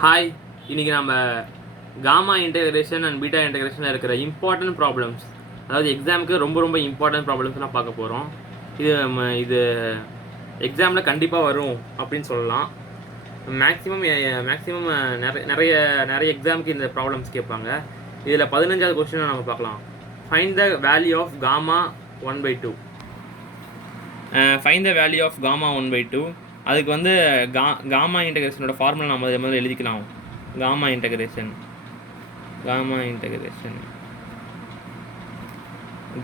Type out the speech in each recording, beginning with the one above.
Hi, இன்றைக்கி நம்ம gamma integration and beta இன்டெகிரேஷனில் இருக்கிற இம்பார்ட்டன்ட் ப்ராப்ளம்ஸ், அதாவது எக்ஸாமுக்கு ரொம்ப ரொம்ப இம்பார்ட்டன்ட் ப்ராப்ளம்ஸ்லாம் பார்க்க போகிறோம். இது எக்ஸாமில் கண்டிப்பாக வரும் அப்படின்னு சொல்லலாம். மேக்ஸிமம் நிறைய எக்ஸாமுக்கு இந்த ப்ராப்ளம்ஸ் கேட்பாங்க. இதில் 15வது கொஸ்டினை நம்ம பார்க்கலாம். Find the value of gamma 1/2. Find the value of gamma 1/2. அதுக்கு வந்து காமா இன்டெகிரேஷனோட ஃபார்முலா நம்ம முதல்ல எழுதிக்கலாம். Gamma integration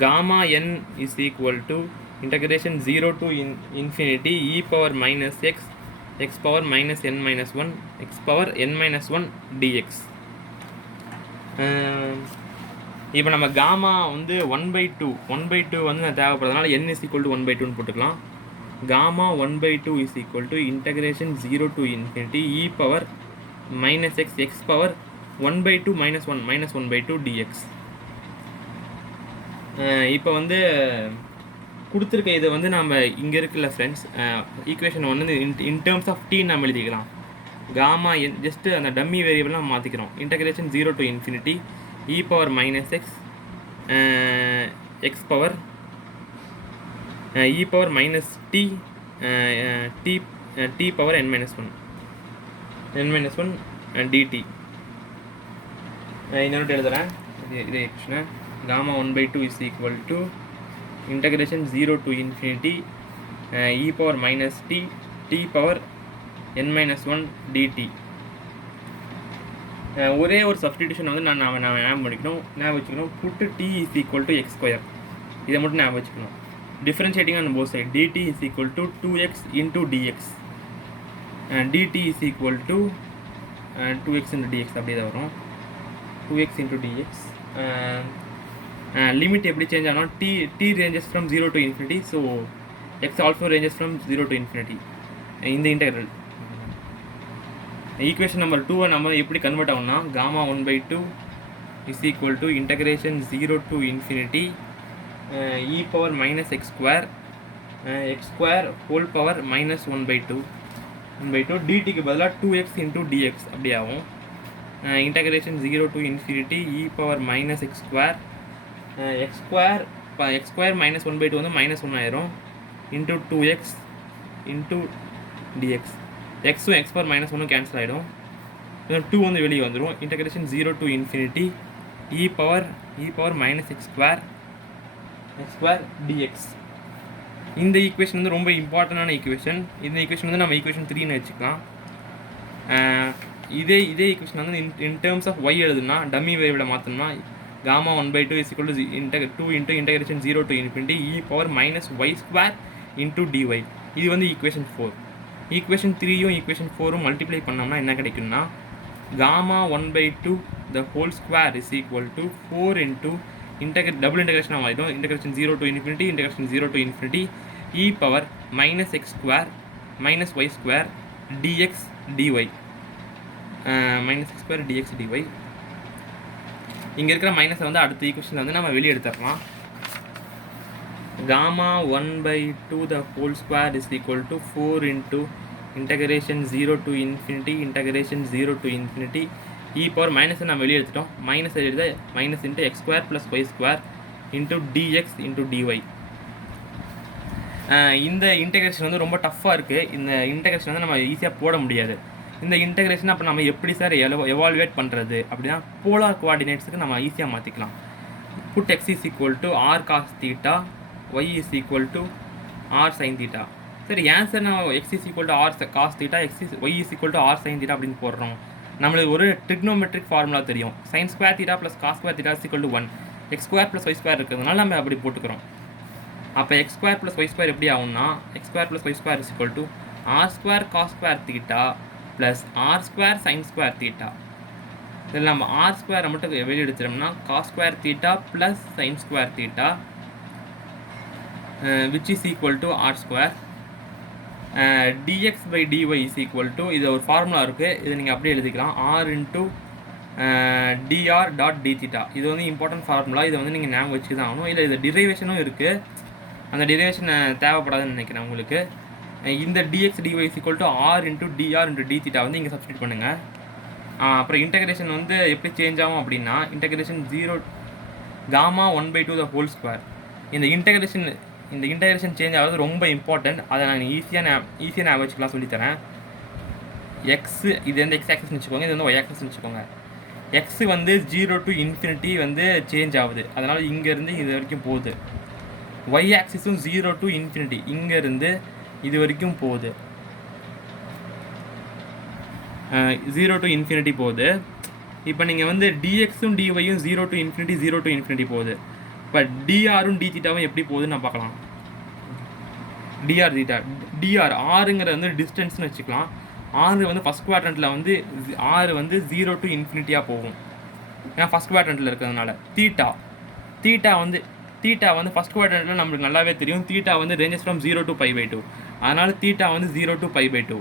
gamma n is equal to integration 0 to infinity e power minus x power minus n minus 1 x power n minus 1 dx. இப்போ நம்ம gamma வந்து 1/2 வந்து தேவைப்படுறதுனால n இஸ் ஈக்குவல் டு 1/2ன்னு போட்டுக்கலாம். gamma 1/2 is equal to integration 0 to infinity e power minus x power 1/2 minus 1/2 dx. இப்போ வந்து கொடுத்துருக்க இதை வந்து நம்ம இங்கே இருக்குல்ல ஃப்ரெண்ட்ஸ், ஈக்குவேஷன் வந்து இன் டேர்ம்ஸ் ஆஃப் t நம்ம எழுதிக்கலாம். காமா n ஜஸ்ட்டு அந்த டம்மி வேரியபிள்லாம் மாற்றிக்கிறோம். Integration 0 to infinity e power minus x power e power minus t power n minus 1 dt. இன்னொரு எழுதுறேன் இதே extra. gamma 1/2 is equal to integration 0 to infinity e power minus t power n minus 1 dt. ஒரே ஒரு substitution வந்து நான் ஞாபகம் வச்சுக்கணும். புட்டு t is equal to x square. இதை மட்டும் ஞாபகம் வச்சுக்கணும். Differentiating on both sides, dt is equal to 2x into dx, and dt is equal to 2x into dx. அப்படியே தான் வரும். 2x into dx. லிமிட் எப்படி சேஞ்ச் ஆனால் t ranges from 0 to infinity, so x also ranges from 0 to infinity. இந்த integral equation number 2 நம்ம எப்படி convert ஆகும்னா gamma 1/2 is equal to integration 0 to infinity e power minus x square whole power minus 1/2 dt க்கு பதிலாக 2x into dx அப்படி ஆகும். Integration 0 to infinity e power minus x square minus 1/2 வந்து minus 1 ஆயிரும் into 2x into dx. xம் x power minus 1 cancel ஆகிடும். 2 வந்து வெளியே வந்துடும். Integration 0 to infinity e power minus x square dx. இந்த ஈக்குவேஷன் வந்து ரொம்ப இம்பார்ட்டண்டான ஈக்குவேஷன். இந்த ஈக்குவேஷன் வந்து நம்ம ஈக்குவேஷன் 3ன்னு வச்சுக்கலாம். இதே ஈக்குவேஷன் வந்து இன் டேர்ம்ஸ் ஆஃப் y எழுதுனா dummy வேரியபிளை மாற்றணும்னா gamma 1/2 is equal to 2 into integration 0 to infinity e power minus y square into dy. இது வந்து ஈக்குவேஷன் 4. ஈக்குவேஷன் 3யும் ஈக்குவேஷன் 4ம் மல்டிப்ளை பண்ணோம்னா என்ன கிடைக்கும்னா gamma 1/2 the whole square is equal to 4 into double integration ஆகிடும். Integration 0 to infinity integration 0 to infinity e power minus x square minus y square dx dy. minus x square dx dy. இங்கே இருக்கிற மைனஸை வந்து அடுத்த ஈக்குவேஷனில் வந்து நம்ம வெளியே எடுத்துடலாம். gamma 1/2 the whole square is equal to 4 into integration 0 to infinity integration 0 to infinity e power மைனஸை நம்ம வெளியே எடுத்துட்டோம். மைனஸ் எழுத minus into x square plus y square into dx into dy. இந்த இன்டெகிரேஷன் வந்து ரொம்ப டஃப்பாக இருக்குது. இந்த இன்டெகிரேஷன் வந்து நம்ம ஈஸியாக போட முடியாது. இந்த இன்டெகிரேஷன் அப்போ நம்ம எப்படி சார் எவால்வேட் பண்ணுறது அப்படின்னா போலார் கோஆர்டினேட்ஸுக்கு நம்ம ஈஸியாக மாற்றிக்கலாம். Put x is equal to r cos theta y is equal to r sine theta. சரி, ஏன் சார் நான் x is equal to r cos theta y is equal to r sine theta அப்படின்னு போடுறோம். நம்மளுக்கு ஒரு ட்ரிக்னோமெட்ரிக் ஃபார்முலா தெரியும். sin square theta plus cos square theta is equal to 1. X square plus y square இருக்கிறதுனால நம்ம அப்படி போட்டுக்கிறோம். அப்போ x square plus y square எப்படி ஆகும்னா x square plus y square is equal to r square cos square theta plus r square sine square theta. இதில் நம்ம r ஸ்கொயரை மட்டும் வெளியே எடுத்துட்டோம்னா cos square theta plus sine square theta which is equal to r square. dx by dy is equal to, இது ஒரு formula இருக்குது, இதை நீங்கள் அப்படியே எழுதிக்கலாம். r into dr dot d theta. இது வந்து இம்பார்ட்டன்ட் ஃபார்முலா. இதை வந்து நீங்கள் ஞாபகம் வச்சு தான் ஆகணும். இல்லை இது டிரைவேஷனும் இருக்குது. அந்த டிரைவேஷன் தேவைப்படாதுன்னு நினைக்கிறேன் உங்களுக்கு. இந்த dx dy is equal to r into dr into d theta வந்து இங்கே சப்ஸ்டியூட் பண்ணுங்கள். அப்புறம் இன்டகிரேஷன் வந்து எப்படி சேஞ்ச் ஆகும் அப்படின்னா integration 0 gamma 1/2 the whole square. இந்த இன்டகிரேஷன் சேஞ்ச் ஆகிறது ரொம்ப இம்பார்ட்டன்ட். அதை நான் ஈஸியாக ஞாபகம் வச்சுக்கலாம் சொல்லித்தரேன். எக்ஸு இது வந்து எக்ஸ் ஆக்சஸ்ன்னு வச்சுக்கோங்க, இது வந்து ஒய் ஆக்சஸ்ன்னு வச்சுக்கோங்க. எக்ஸு வந்து 0 to infinity வந்து சேஞ்ச் ஆகுது, அதனால் இங்கேருந்து இது வரைக்கும் போகுது. ஒய் ஆக்சிஸும் 0 to infinity இங்கேருந்து இது வரைக்கும் போகுது, 0 to infinity போகுது. இப்போ நீங்கள் வந்து dxும் dyயும் 0 to infinity போகுது. இப்போ drும் d தீட்டாவும் எப்படி போகுதுன்னு நான் பார்க்கலாம். dr தீட்டா dr ஆறுங்கிறது வந்து டிஸ்டன்ஸ்னு வச்சுக்கலாம். ஆறு வந்து ஃபஸ்ட் குவாட்ரண்ட்டில் வந்து ஆறு வந்து 0 to infinity போகும், ஏன்னா ஃபஸ்ட் குவாட்ரண்ட்டில் இருக்கிறதுனால. தீட்டா வந்து ஃபஸ்ட் குவாட்ரண்ட்டில் நம்மளுக்கு நல்லாவே தெரியும். தீட்டா வந்து ரேஞ்சஸ் ஃப்ரம் 0 to π/2, அதனால் தீட்டா வந்து 0 to π/2.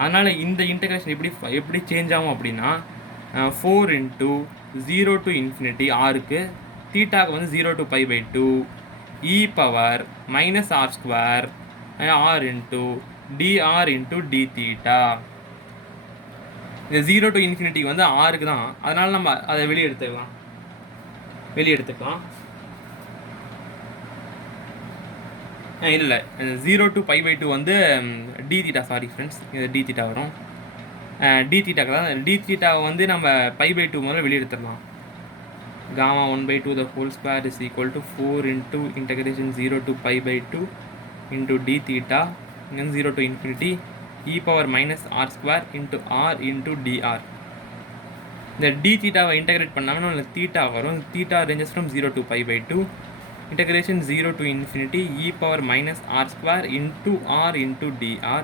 அதனால் இந்த இன்டகிரேஷன் எப்படி சேஞ்ச் ஆகும் அப்படின்னா 4 into 0 to infinity ஆருக்கு, தீட்டாவுக்கு வந்து 0 to π/2 e power minus r square r into dr into d theta. இந்த 0 to infinity வந்து ஆருக்கு தான், அதனால் நம்ம அதை வெளியே எடுத்துக்கலாம். இல்லை 0 to π/2 வந்து d theta, சாரி ஃப்ரெண்ட்ஸ், இது d theta வரும். d thetaக்கு தான், d thetaவை வந்து நம்ம π/2 முதல்ல வெளியே எடுத்துடலாம். gamma 1/2 the whole square is equal to 4 into integration 0 to π/2 into d theta, இங்கே 0 to infinity e power minus r square into r into dr. இந்த d thetaவை இன்டகிரேட் பண்ணாமல் நம்மளுக்கு தீட்டா வரும். Theta ranges from 0 to π/2 integration 0 to infinity e power minus r square into r into dr.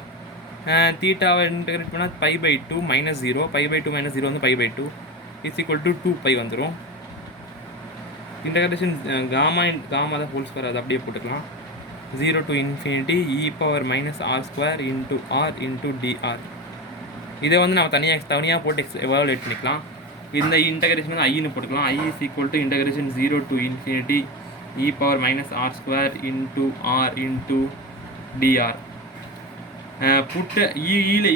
தீட்டாவை integrate பண்ணால் π/2 minus 0, π/2 minus 0 வந்து π/2 is equal to 2π வந்துடும். Integration gamma the whole square அது அப்படியே போட்டுக்கலாம். 0 to infinity e power minus r square into r into dr. இதை வந்து நம்ம தனியாக போட்டு எவாலுவேட் பண்ணிக்கலாம். இந்த இன்டகிரேஷன் வந்து ஐன்னு போட்டுக்கலாம். I is equal to integration 0 to infinity e power minus r square into r into dr. புட்டு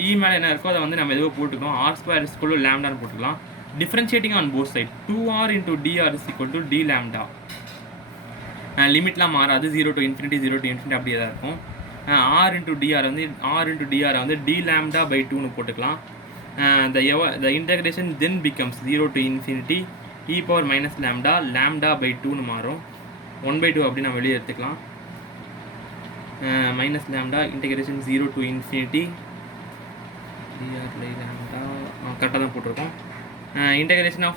இ மேலே என்ன இருக்கோ அதை வந்து நம்ம எதுவும் போட்டுக்கலாம். r square is equal to lambda போட்டுக்கலாம். differentiating on both sides 2r into dr is equal to d lambda. லிமிட்லாம் மாறாது, 0 to infinity அப்படியே தான் இருக்கும். r into dr வந்து d lambda by 2னு போட்டுக்கலாம். the integration then becomes 0 to infinity e power minus lambda by 2னு மாறும். 1/2 அப்படி நம்ம வெளியே எடுத்துக்கலாம். minus lambda integration 0 to infinity dr by lambda கரெக்டாக தான் போட்டிருக்கோம். integration of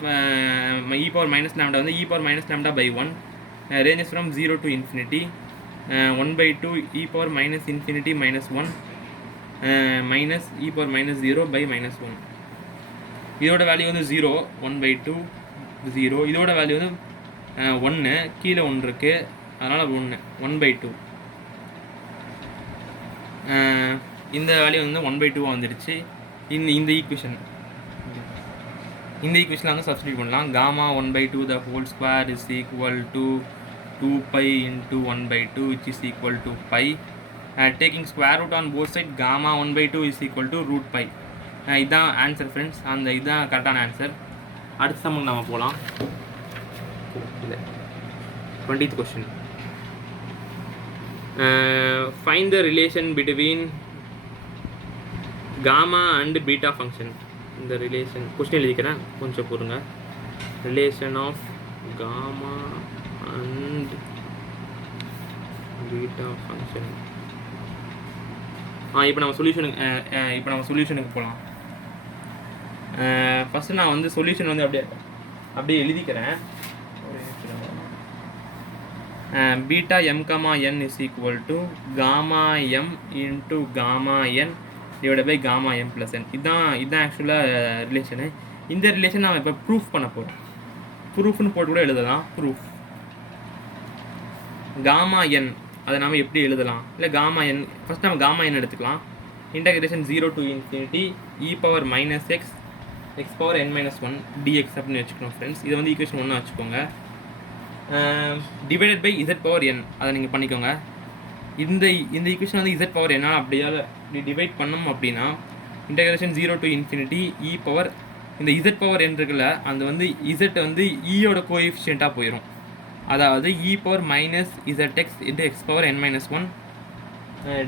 e power minus lambda வந்து e power minus lambda by 1 ranges from 0 to infinity 1/2 e power minus infinity minus 1 minus e power minus 0 by minus 1. இதோட value வந்து 0, 1/2 0. இதோட value வந்து 1, கீழே 1 இருக்குது, அதனால் 1/2. இந்த வேல்யூ வந்து 1/2 வந்துடுச்சு. இந்த ஈக்குவேஷனில் வந்து சப்ஸ்டியூட் பண்ணலாம். gamma 1/2 the whole square is equal to 2π into 1/2 which is equal to pi. Taking square root on both sides, gamma 1/2 is equal to root pi. இதுதான் ஆன்சர் ஃப்ரெண்ட்ஸ், இதுதான் கரெக்டான ஆன்சர். அடுத்த சம்முக்கு நம்ம போகலாம். 20th question. Find the relation between gamma and beta function. இந்த relation question எழுதிக்கிறேன், கொஞ்சம் பொறுங்க. Relation of gamma and beta function. இப்போ நம்ம சொல்யூஷனுக்கு போகலாம். ஃபஸ்ட்டு நான் வந்து சொல்யூஷன் வந்து அப்படியே எழுதிக்கிறேன். Beta m, n is equal to gamma m into gamma n divided by gamma m plus n. இதுதான் ஆக்சுவலாக ரிலேஷனு. இந்த ரிலேஷன் நம்ம இப்போ ப்ரூஃப் பண்ண போகிறோம். ப்ரூஃப்னு போட்டு கூட எழுதலாம். ப்ரூஃப் gamma n அதை நம்ம எப்படி எழுதலாம், இல்லை gamma n ஃபஸ்ட் நம்ம gamma n எடுத்துக்கலாம். Integration 0 to infinity e power minus x power n minus 1 dx அப்படின்னு வச்சுக்கணும் ஃப்ரெண்ட்ஸ். இதை வந்து ஈக்குவேஷன் 1 வச்சுக்கோங்க. Divided by z power n அதை நீங்கள் பண்ணிக்கோங்க. இந்த இந்த ஈக்குவேஷன் வந்து இசட் பவர் என்ன அப்படியால் டிவைட் பண்ணோம் அப்படின்னா integration 0 to infinity e power இந்த இசட் பவர் n இருக்குல்ல அந்த வந்து இசட் வந்து ஈயோட கோஎஃபிஷியண்ட்டாக போயிடும். அதாவது e power minus zx into x power n minus one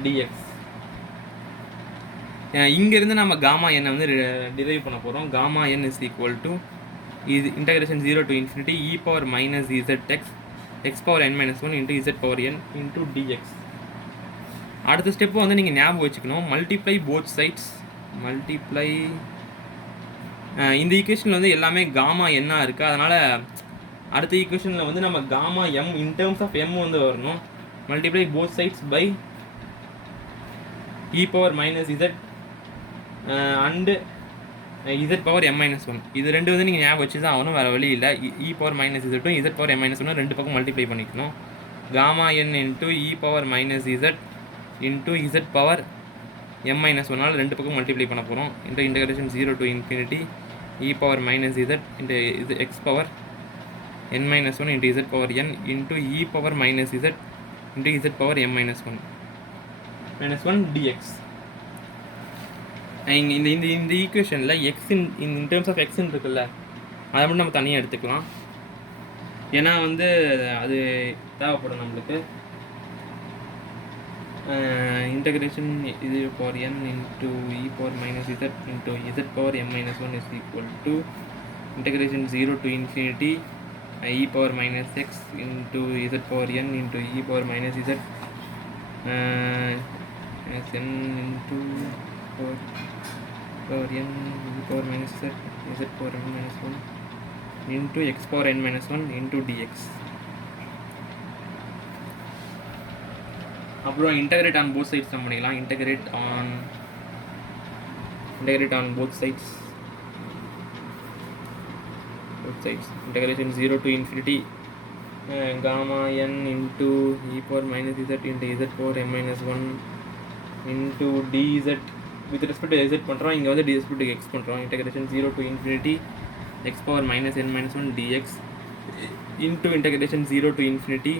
d x. இங்கேருந்து நம்ம காமா எண்ணை வந்து டிரைவ் பண்ண போகிறோம். Gamma n is equal to இது integration 0 to infinity e power minus zx x power n minus one into z power n into d x. அடுத்த step வந்து நீங்கள் ஞாபகம் வச்சுக்கணும், மல்டிப்ளை போத் சைட்ஸ். மல்டிப்ளை இந்த ஈக்குவேஷனில் வந்து எல்லாமே காமா என்ன இருக்குது, அதனால் அடுத்த ஈக்குவேஷனில் வந்து நம்ம gamma m in terms of m வந்து வரணும். Multiply both sides by e power minus z and z power m minus one. இது ரெண்டு வந்து நீங்கள் ஞாபகம் வச்சு தான் ஆகணும், வேறு வழி இல்லை. இ பவர் மைனஸ் இசட்டும் இசட் பவர் எம் மைனஸ் ஒன்னும் ரெண்டு பக்கம் மல்டிப்ளை பண்ணிக்கணும். Gamma n into e power minus z into z power m minus ஒன்னால் ரெண்டு பக்கம் மல்டிப்ளை பண்ண போகிறோம். Into integration 0 to infinity e power minus z into இது x power n minus one into z power n into e power minus z into z power m minus one d x. இந்த இந்த இந்த ஈக்குவேஷனில் X in terms of எக்ஸ்ன்னு இருக்குல்ல, அதை மட்டும் நம்ம தனியாக எடுத்துக்கலாம். ஏன்னா வந்து அது தேவைப்படும் நம்மளுக்கு. இன்டகிரேஷன் இது power n into e power minus z into z power m minus one is equal to integration 0 to infinity e power minus X into z power n into e power minus Z n into power n e power minus z power n minus 1 into x power n minus 1 into dx. அப்புறம் integrate on both sides பண்ணிக்கலாம். integrate on both sides integration 0 to infinity gamma n into e power minus z into z power m minus 1 into dz with respect to z பண்ணுறோம். இங்கே வந்து with respect to x பண்ணுறோம். Integration 0 to infinity x power minus n minus 1 dx into integration 0 to infinity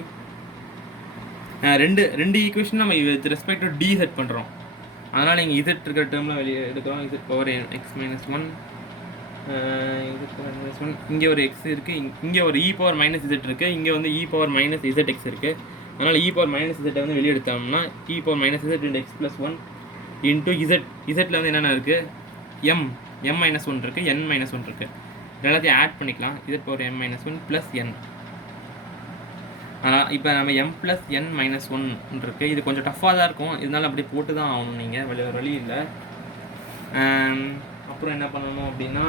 ரெண்டு equation நம்ம with respect to dz பண்ணுறோம். அதனால் இங்கே z இருக்கிற டேர்மில் வெளியே எடுக்கிறோம். z பவர் x minus 1 இங்கே ஒரு x இருக்குது, இங்கே ஒரு e பவர் மைனஸ் z இருக்குது, இங்கே வந்து e பவர் மைனஸ் zx இருக்குது. அதனால் e பவர் மைனஸ் z வந்து வெளியே எடுத்தோம்னா e power minus z into x plus 1 into இசட்டில் வந்து என்னென்ன இருக்குது, எம் மைனஸ் ஒன் இருக்குது, என் மைனஸ் ஒன் இருக்குது. எல்லாத்தையும் ஆட் பண்ணிக்கலாம். Z power m minus one plus n. ஆனால் இப்போ நம்ம m plus n minus one இருக்குது. இது கொஞ்சம் டஃப்பாக தான் இருக்கும், இருந்தாலும் அப்படி போட்டு தான் ஆகணும் நீங்கள், வழி இல்லை. அப்புறம் என்ன பண்ணணும் அப்படின்னா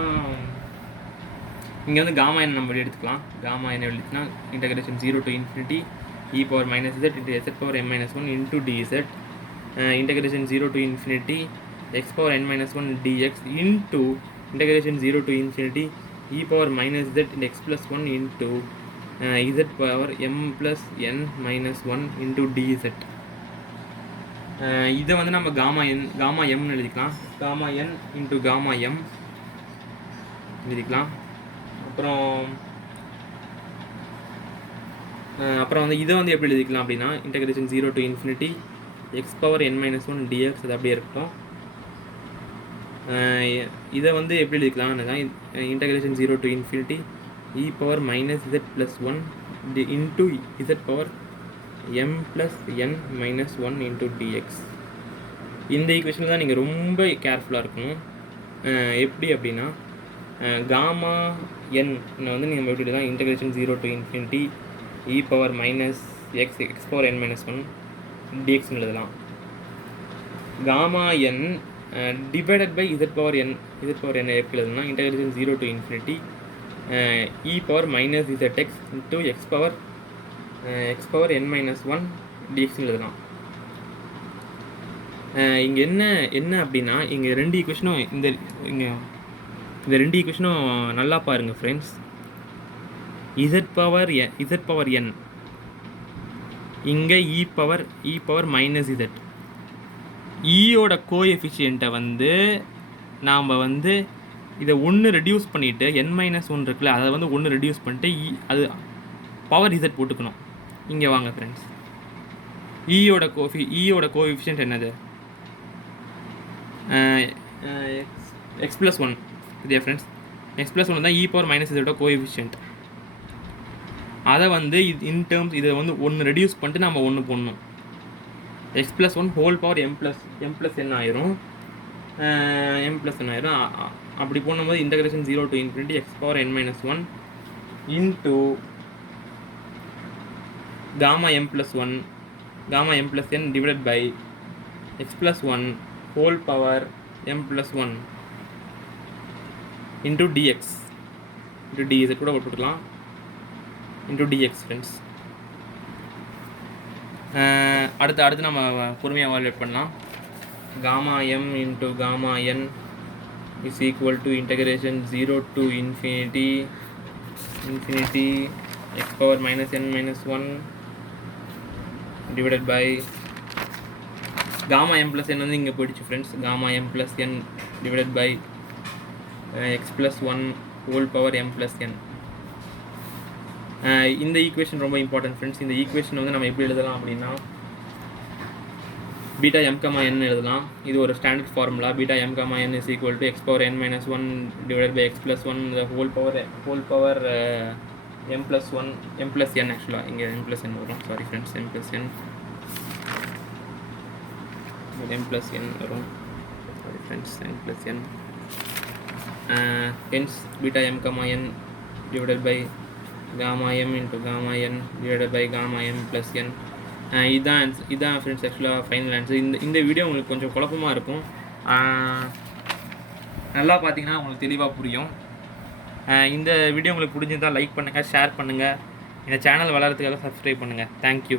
இங்கே வந்து காமா என் நம்ம வெளியே எடுத்துக்கலாம். காமா என்ன வெளியிட்டுனா integration 0 to infinity e power minus z into z power m minus one into d z integration 0 to infinity x power n minus 1 dx into integration 0 to infinity e power minus z into x plus 1 into z power m plus n minus 1 into dz. இதை வந்து நம்ம gamma எம்னு எழுதிக்கலாம். Gamma n into gamma m எழுதிக்கலாம். அப்புறம் வந்து இதை வந்து எப்படி எழுதிக்கலாம் அப்படின்னா integration 0 to infinity x power n minus 1 dx அது அப்படியே இருக்கட்டும். இதை வந்து எப்படி எழுதிக்கலாம்னா integration 0 to infinity e power minus z plus 1 into z power m plus n minus 1 into dx. இந்த ஈக்குவேஷனில் தான் நீங்கள் ரொம்ப கேர்ஃபுல்லாக இருக்கணும். எப்படி அப்படின்னா காமா என் வந்து நீங்கள் எப்படி தான் integration 0 to infinity e power minus x power n minus 1 dx எழுதலாம். Gamma n divided by z power n எப்படி எழுதணும்னா integration 0 to infinity e power minus zx into x power n minus 1 dx எழுதலாம். இங்கே என்ன அப்படின்னா இங்கே ரெண்டு ஈக்குவேஷனும் இந்த ரெண்டு ஈக்குவேஷனும் நல்லா பாருங்கள் ஃப்ரெண்ட்ஸ். z பவர் n இங்கே இ பவர் மைனஸ் இசட் ஈயோட கோஎஃபிஷியண்ட்டை வந்து நாம் வந்து இதை ஒன்று ரெடியூஸ் பண்ணிவிட்டு n மைனஸ் ஒன் இருக்குல்ல அதை வந்து ஒன்று ரெடியூஸ் பண்ணிட்டு அது பவர் இசட் போட்டுக்கணும். இங்கே வாங்க ஃப்ரெண்ட்ஸ், ஈயோட கோஎஃபிஷியன்ட் என்னது? X plus one. இதே ஃப்ரெண்ட்ஸ், எக்ஸ் ப்ளஸ் ஒன் தான் இ பவர் மைனஸ் இதோட கோஎஃபிஷியன்ட். அதை வந்து இன் டேர்ம்ஸ் இதை வந்து ஒன்று ரெடியூஸ் பண்ணிட்டு நம்ம ஒன்று போடணும். X plus one whole power m plus n ஆயிரும். அப்படி போடும்போது இன்டகிரேஷன் 0 to infinity x power n minus 1 into gamma m plus n divided by x plus 1 whole power m plus 1 into dx கூட போட்டுக்கலாம், into dx ஃப்ரெண்ட்ஸ். அடுத்து நம்ம பொறுமையாக evaluate பண்ணலாம். gamma m into gamma n is equal to integration 0 to infinity x power minus n minus 1 divided by gamma m plus n வந்து இங்கே போயிடுச்சு friends. gamma m plus n divided by x plus 1 whole power m plus n. இந்த equation ரொம்ப important friends. இந்த equation வந்து நம்ம எப்படி எழுதலாம் அப்படின்னா பீட்டா எம் கமா என் எழுதலாம். இது ஒரு standard formula. Beta m comma n is equal to x power n minus 1 divide by x plus 1 whole power m plus n. ஆக்சுவலாக இங்கே எம் ப்ளஸ் என் வரும், sorry friends, m plus n வரும், sorry friends, m plus n. Hence beta m comma n divided by gamma m into gamma n divided by gamma m plus n. இதுதான் friends ஆக்சுவலாக final answer. இந்த video உங்களுக்கு கொஞ்சம் குழப்பமாக இருக்கும். நல்லா பார்த்தீங்கன்னா உங்களுக்கு தெளிவாக புரியும். இந்த வீடியோ உங்களுக்கு பிடிச்சிருந்தால் லைக் பண்ணுங்கள், ஷேர் பண்ணுங்கள். இந்த சேனல் வளர்கிறதுக்காக சப்ஸ்கிரைப் பண்ணுங்கள். தேங்க்யூ.